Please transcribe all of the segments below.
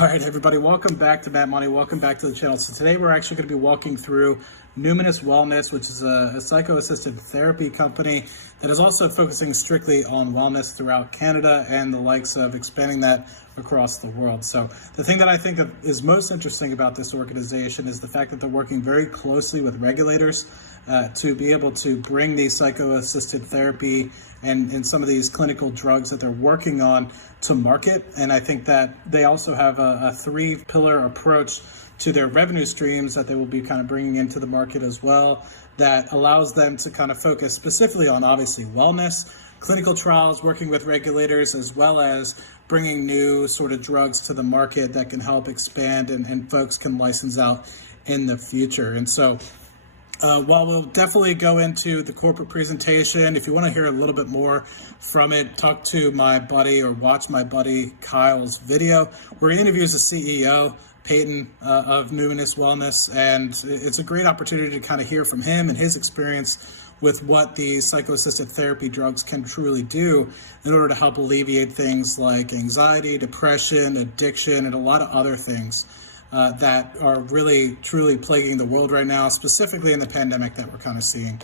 All right, everybody, welcome back to Matt Money. Welcome back to the channel. So today we're actually going to be walking through Numinus Wellness, which is a psycho-assisted therapy company that is also focusing strictly on wellness throughout Canada and the likes of expanding that across the world. So the thing that I think is most interesting about this organization is the fact that they're working very closely with regulators to be able to bring these psycho-assisted therapy and some of these clinical drugs that they're working on to market. And I think that they also have a three-pillar approach to their revenue streams that they will be kind of bringing into the market as well, that allows them to kind of focus specifically on obviously wellness, clinical trials, working with regulators, as well as bringing new sort of drugs to the market that can help expand and folks can license out in the future. And so while we'll definitely go into the corporate presentation, if you want to hear a little bit more from it, talk to my buddy or watch my buddy Kyle's video where he interviews the CEO, Peyton, of Numinus Wellness, and it's a great opportunity to kind of hear from him and his experience with what these psycho-assisted therapy drugs can truly do in order to help alleviate things like anxiety, depression, addiction, and a lot of other things that are really, truly plaguing the world right now, specifically in the pandemic that we're kind of seeing.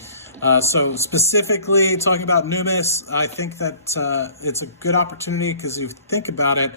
So specifically talking about Numinus, I think that it's a good opportunity because you think about it,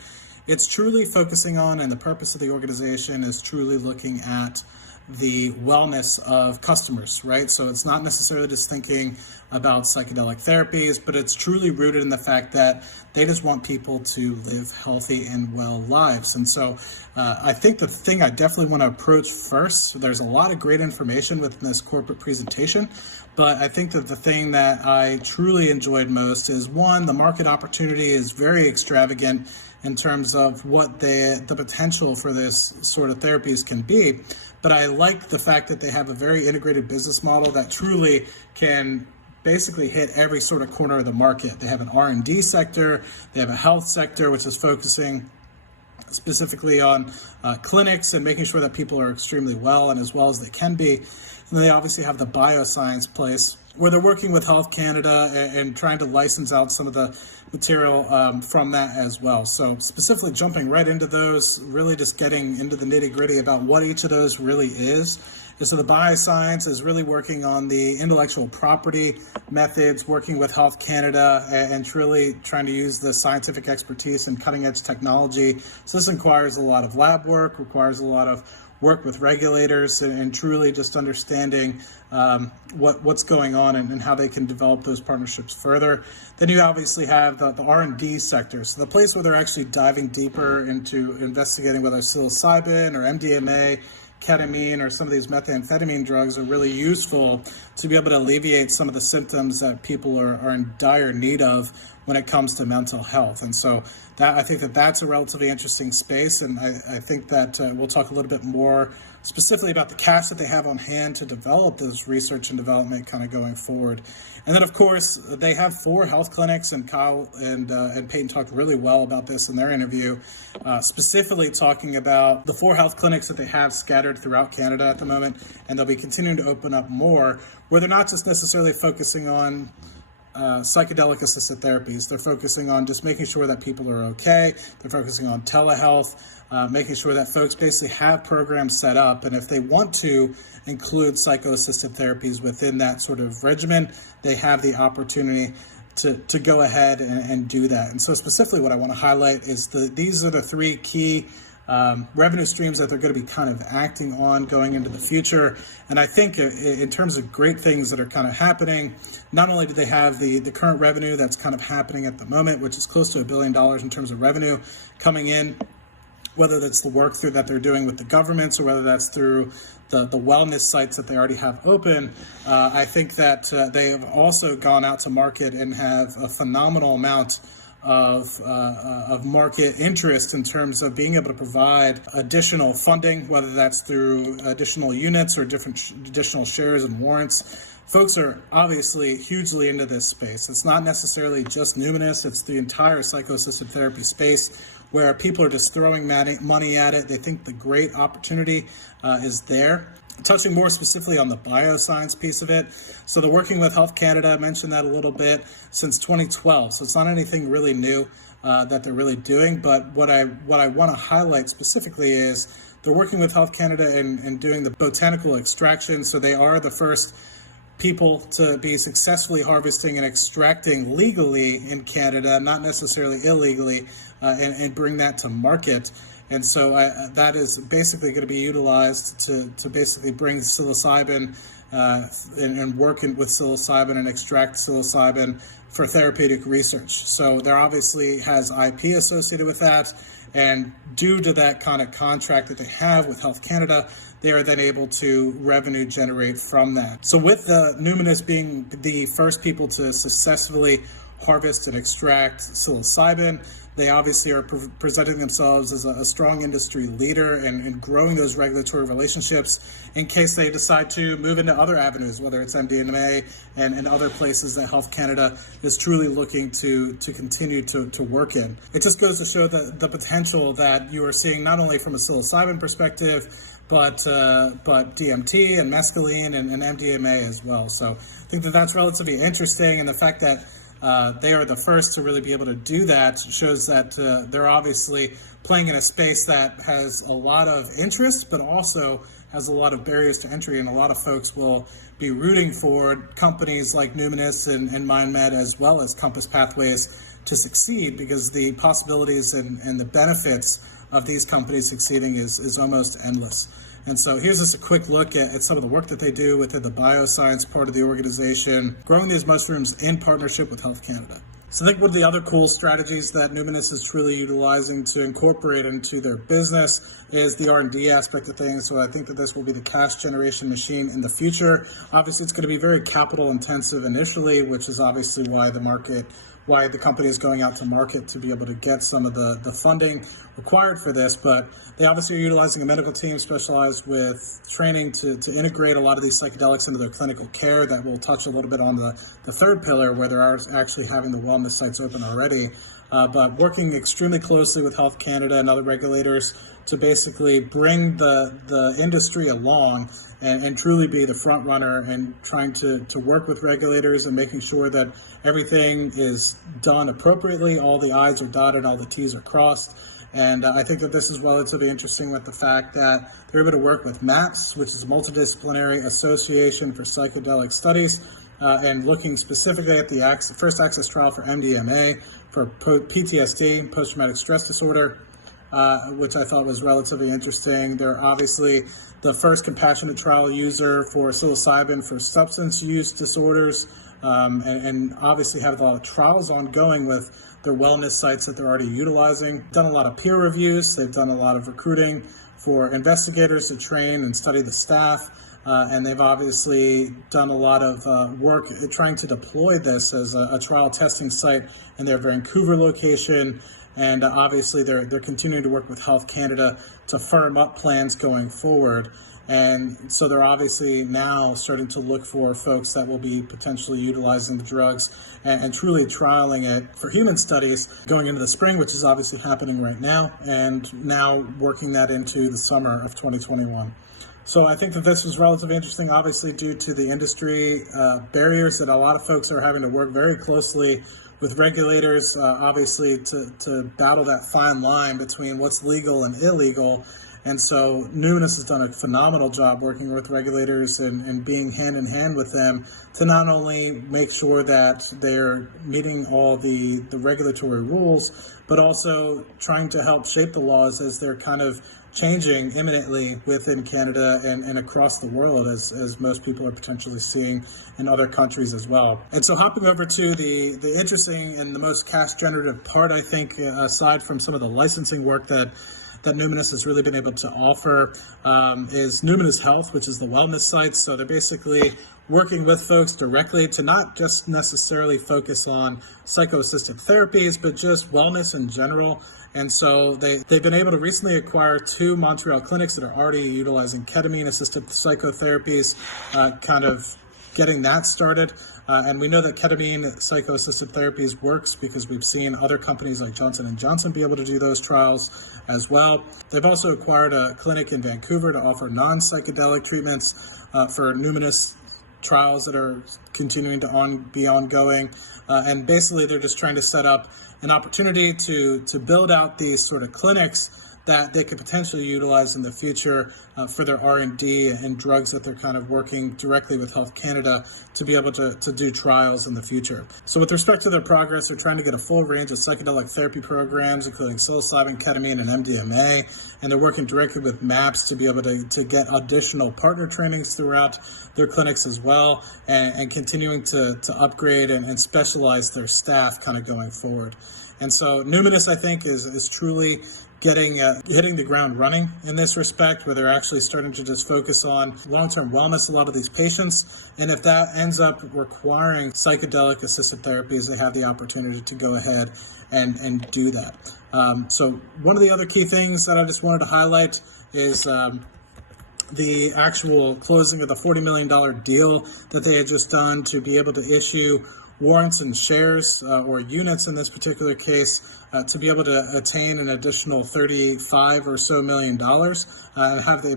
it's truly focusing on, and the purpose of the organization is truly looking at the wellness of customers, right? So it's not necessarily just thinking about psychedelic therapies, but it's truly rooted in the fact that they just want people to live healthy and well lives. And so I think the thing I definitely want to approach first, so there's a lot of great information within this corporate presentation, but I think that the thing that I truly enjoyed most is, one, the market opportunity is very extravagant in terms of what the potential for this sort of therapies can be. But I like the fact that they have a very integrated business model that truly can basically hit every sort of corner of the market. They have an R&D sector, they have a health sector, which is focusing specifically on clinics and making sure that people are extremely well and as well as they can be. And they obviously have the bioscience place where they're working with Health Canada and trying to license out some of the material from that as well. So specifically jumping right into those, really just getting into the nitty-gritty about what each of those really is. And so the bioscience is really working on the intellectual property methods, working with Health Canada and truly trying to use the scientific expertise and cutting edge technology. So this requires a lot of lab work, requires a lot of work with regulators and truly just understanding what's going on and how they can develop those partnerships further. Then you obviously have the R&D sector, so the place where they're actually diving deeper into investigating whether psilocybin or MDMA, ketamine, or some of these methamphetamine drugs are really useful to be able to alleviate some of the symptoms that people are in dire need of when it comes to mental health. And so I think that that's a relatively interesting space, and I think that we'll talk a little bit more specifically about the cash that they have on hand to develop this research and development kind of going forward. And then, of course, they have 4 health clinics, and Kyle and Peyton talked really well about this in their interview, specifically talking about the 4 health clinics that they have scattered throughout Canada at the moment, and they'll be continuing to open up more, where they're not just necessarily focusing on psychedelic-assisted therapies. They're focusing on just making sure that people are okay. They're focusing on telehealth, making sure that folks basically have programs set up, and if they want to include psycho-assisted therapies within that sort of regimen, they have the opportunity to go ahead and do that. And so specifically what I want to highlight is these are the 3 key revenue streams that they're going to be kind of acting on going into the future. And I think in terms of great things that are kind of happening, not only do they have the current revenue that's kind of happening at the moment, which is close to $1 billion in terms of revenue coming in, whether that's the work through that they're doing with the governments or whether that's through the wellness sites that they already have open. I think that they have also gone out to market and have a phenomenal amount of market interest in terms of being able to provide additional funding, whether that's through additional units or additional shares and warrants. Folks are obviously hugely into this space. It's not necessarily just Numinus, it's the entire psycho-assisted therapy space where people are just throwing money at it. They think the great opportunity is there. Touching more specifically on the bioscience piece of it, so they're working with Health Canada, I mentioned that a little bit, since 2012, so it's not anything really new. that they're really doing. But what I want to highlight specifically is they're working with Health Canada and doing the botanical extraction. So they are the first people to be successfully harvesting and extracting legally in Canada, not necessarily illegally, and bring that to market. And so that is basically going to be utilized to basically bring psilocybin and work with psilocybin and extract psilocybin for therapeutic research. So there obviously has IP associated with that, and due to that kind of contract that they have with Health Canada, they are then able to revenue generate from that. So with the Numinus being the first people to successfully harvest and extract psilocybin, they obviously are presenting themselves as a strong industry leader and growing those regulatory relationships in case they decide to move into other avenues, whether it's MDMA and other places that Health Canada is truly looking to continue to work in. It just goes to show the potential that you are seeing not only from a psilocybin perspective, but DMT and mescaline and MDMA as well. So I think that's relatively interesting, and the fact that they are the first to really be able to do that shows that they're obviously playing in a space that has a lot of interest, but also has a lot of barriers to entry, and a lot of folks will be rooting for companies like Numinus and Mindmed, as well as Compass Pathways, to succeed, because the possibilities and the benefits of these companies succeeding is almost endless. And so here's just a quick look at some of the work that they do within the bioscience part of the organization, growing these mushrooms in partnership with Health Canada. So I think one of the other cool strategies that Numinus is truly utilizing to incorporate into their business is the R&D aspect of things. So I think that this will be the cash generation machine in the future. Obviously, it's going to be very capital intensive initially, which is obviously why the company is going out to market to be able to get some of the funding required for this. But they obviously are utilizing a medical team specialized with training to integrate a lot of these psychedelics into their clinical care. That will touch a little bit on the third pillar, where they are actually having the wellness sites open already. But working extremely closely with Health Canada and other regulators to basically bring the industry along and truly be the front runner, and trying to work with regulators and making sure that everything is done appropriately, all the I's are dotted, all the T's are crossed. And I think that this is relatively interesting with the fact that they're able to work with MAPS, which is a multidisciplinary association for psychedelic studies, and looking specifically at the first access trial for MDMA for PTSD, post-traumatic stress disorder, which I thought was relatively interesting. They're obviously the first compassionate trial user for psilocybin for substance use disorders, and obviously have the trials ongoing with their wellness sites that they're already utilizing. Done a lot of peer reviews. They've done a lot of recruiting for investigators to train and study the staff. And they've obviously done a lot of work trying to deploy this as a trial testing site in their Vancouver location. And obviously they're continuing to work with Health Canada to firm up plans going forward. And so they're obviously now starting to look for folks that will be potentially utilizing the drugs and truly trialing it for human studies going into the spring, which is obviously happening right now, and now working that into the summer of 2021. So I think that this was relatively interesting, obviously due to the industry barriers that a lot of folks are having to work very closely with regulators, obviously to battle that fine line between what's legal and illegal. And so Numinus has done a phenomenal job working with regulators and being hand in hand with them to not only make sure that they're meeting all the regulatory rules, but also trying to help shape the laws as they're kind of changing imminently within Canada and across the world, as most people are potentially seeing in other countries as well. And so hopping over to the interesting and the most cash generative part, I think, aside from some of the licensing work that Numinus has really been able to offer, is Numinus Health, which is the wellness site. So they're basically working with folks directly to not just necessarily focus on psycho-assisted therapies, but just wellness in general. And so they've been able to recently acquire 2 Montreal clinics that are already utilizing ketamine-assisted psychotherapies, kind of getting that started. And we know that ketamine psycho-assisted therapies works because we've seen other companies like Johnson & Johnson be able to do those trials as well. They've also acquired a clinic in Vancouver to offer non-psychedelic treatments for Numinus trials that are continuing to be ongoing. And basically they're just trying to set up an opportunity to build out these sort of clinics that they could potentially utilize in the future for their R&D and drugs that they're kind of working directly with Health Canada to be able to do trials in the future. So with respect to their progress, they're trying to get a full range of psychedelic therapy programs, including psilocybin, ketamine, and MDMA, and they're working directly with MAPS to be able to get additional partner trainings throughout their clinics as well, and continuing to upgrade and specialize their staff kind of going forward. And so Numinus, I think, is truly hitting the ground running in this respect, where they're actually starting to just focus on long-term wellness, a lot of these patients. And if that ends up requiring psychedelic-assisted therapies, they have the opportunity to go ahead and do that. So one of the other key things that I just wanted to highlight is the actual closing of the $40 million deal that they had just done to be able to issue warrants and shares, or units in this particular case, to be able to attain an additional $35 or so million, and have the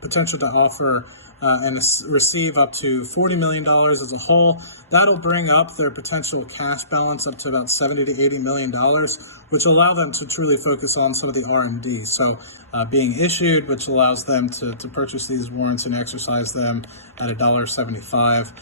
potential to offer and receive up to $40 million as a whole. That'll bring up their potential cash balance up to about $70 to $80 million, which will allow them to truly focus on some of the R&D. So being issued, which allows them to purchase these warrants and exercise them at $1.75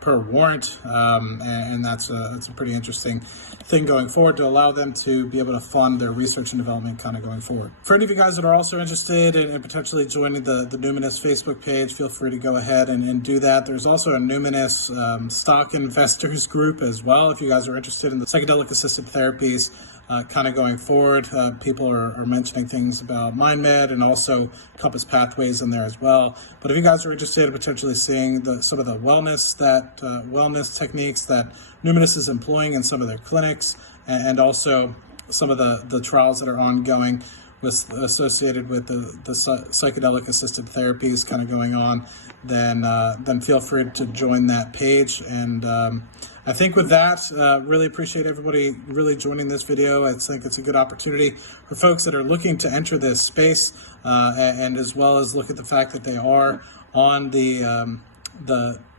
per warrant, and that's a pretty interesting thing going forward to allow them to be able to fund their research and development kind of going forward. For any of you guys that are also interested in potentially joining the Numinus Facebook page, feel free to go ahead and do that. There's also a Numinus stock investors group as well, if you guys are interested in the psychedelic-assisted therapies kind of going forward. People are mentioning things about Mindmed and also Compass Pathways in there as well. But if you guys are interested in potentially seeing some of the wellness techniques that Numinus is employing in some of their clinics, and also some of the trials that are ongoing associated with the psychedelic-assisted therapies kind of going on, then feel free to join that page. And I think with that, really appreciate everybody really joining this video. I think it's a good opportunity for folks that are looking to enter this space, and as well as look at the fact that they are on the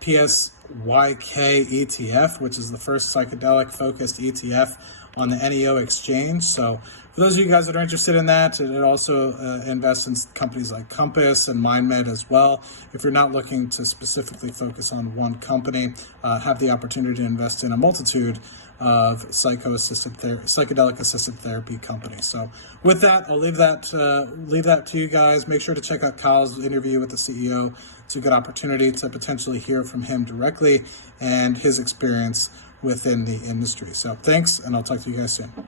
PSYK ETF, which is the first psychedelic-focused ETF on the NEO exchange. So for those of you guys that are interested in that, it also invests in companies like Compass and Mindmed as well. If you're not looking to specifically focus on one company, have the opportunity to invest in a multitude of psychedelic-assisted therapy companies. So with that, I'll leave that to you guys. Make sure to check out Kyle's interview with the CEO. It's a good opportunity to potentially hear from him directly and his experience within the industry. So thanks, and I'll talk to you guys soon.